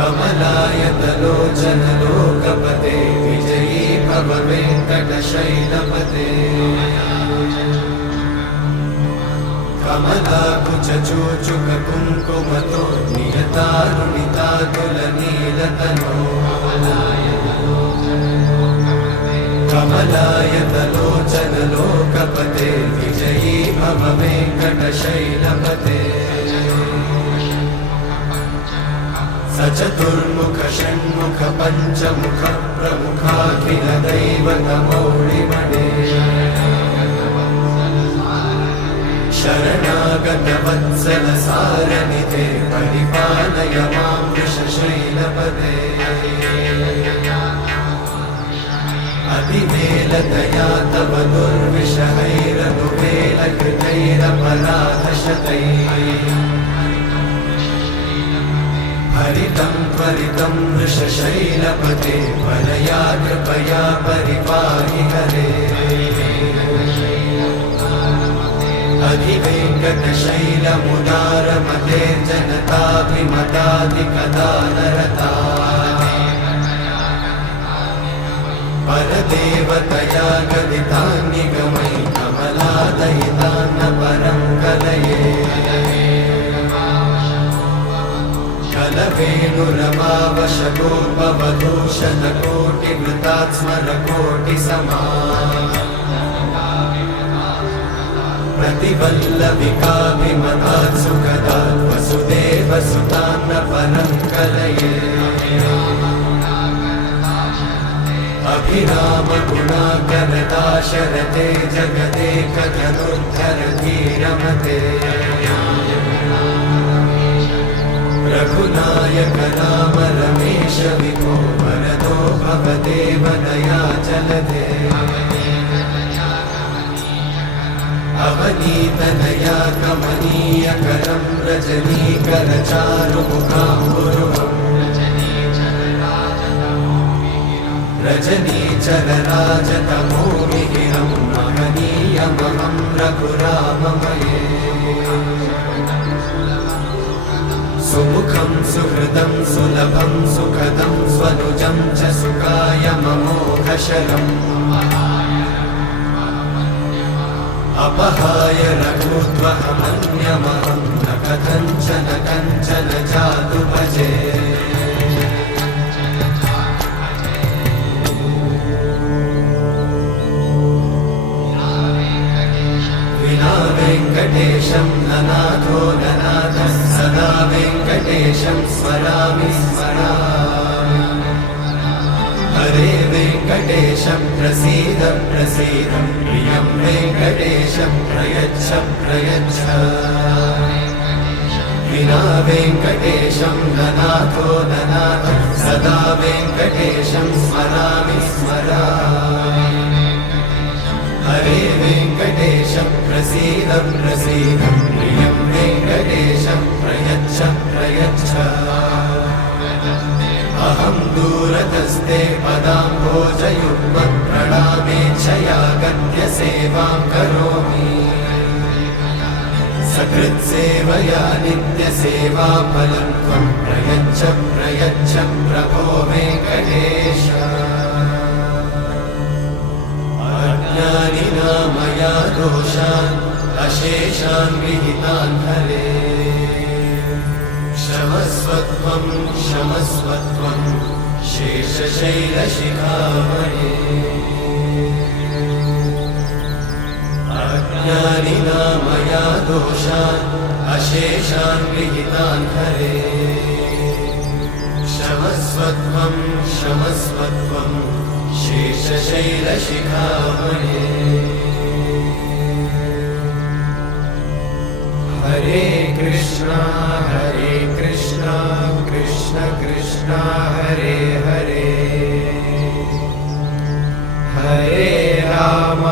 कमलायतलोचन लोकपते विजयी भव वेङ्कटशैलपते कमलाकुचूचुक कुङ्कुमतो नियतारुणितातुलनीलतनो कमलायतलोचन लोकपते विजयी भव वेङ्कटशैलपते सचतुर्मुख षण्मुख पञ्चमुख प्रमुखाखिल दैवतमौलिमणे शरणागत वत्सल सारनिधे परिपालय मां वृषशैलपते अतिवेलतया तव दुर्विषहैरनुवेलकृतैरपराधशतैः हरितं त्वरितं वृषशैलपते वरया कृपया परिपाहि हरे अधिवेङ्कटशैलमुदारमते जनताभिमताधिकदानरता परदेवतया गदितान्निगमै कमलादयितान्न परं कलये कलवेणुरमावशगोपवधूषणकोटिवृतात्स्मरकोटिसमा प्रतिवल्लविकाभिमतात् सुखदात् वसुदेवसुतान्न परं कलये अभिरामगुणाकरदाशरथे जगदेकधनुर्धरधीरमते रघुनायक राम रमेश विभो वरदो भवदेव दयाचलधे अवनीतनया कमनीयकरं रजनीकरचारुमुखाम्बुरुहम् रजनीचरराजतमोमिहिरं महनीयमहं रघुराममये सुमुखं सुहृदं सुलभं सुखदं स्वनुजं च सुखायममोघशरम् अपहाय रघुत्वहमन्यमहं न कथञ्चन कञ्चन जातु भजे विना वेङ्कटेशं ननाथो ननाथः सदा वेङ्कटेशं स्मरामि स्मरामि हरे वेङ्कटेशं प्रसीद प्रसीद प्रियं वेङ्कटेशं प्रयच्छ प्रयच्छ विना वेङ्कटेशं ननाथो ननाथः सदा वेङ्कटेशं स्मरामि स्मरामि हरे वेङ्कटेशं प्रसीद प्रसीद प्रियं वेङ्कटेशं प्रयच्छ प्रयच्छ अहं दूरतस्ते पदाम्भोजयुग्मप्रणामेच्छया गद्य सेवां करोमि सकृत्सेवया नित्यसेवाफलं त्वं प्रयच्छ प्रयच्छ प्रभो वेङ्कटेश अज्ञानिना मया दोषान् अशेषान् विहितान् हरे क्षमस्वत्वं क्षमस्वत्वं शेषशैलशिखामणे अज्ञानिना मया दोषान् अशेषान् विहितान् हरे क्षमस्वत्वं क्षमस्वत्वं शेषशैलशिखामणे हरे कृष्णा कृष्ण कृष्ण हरे हरे हरे राम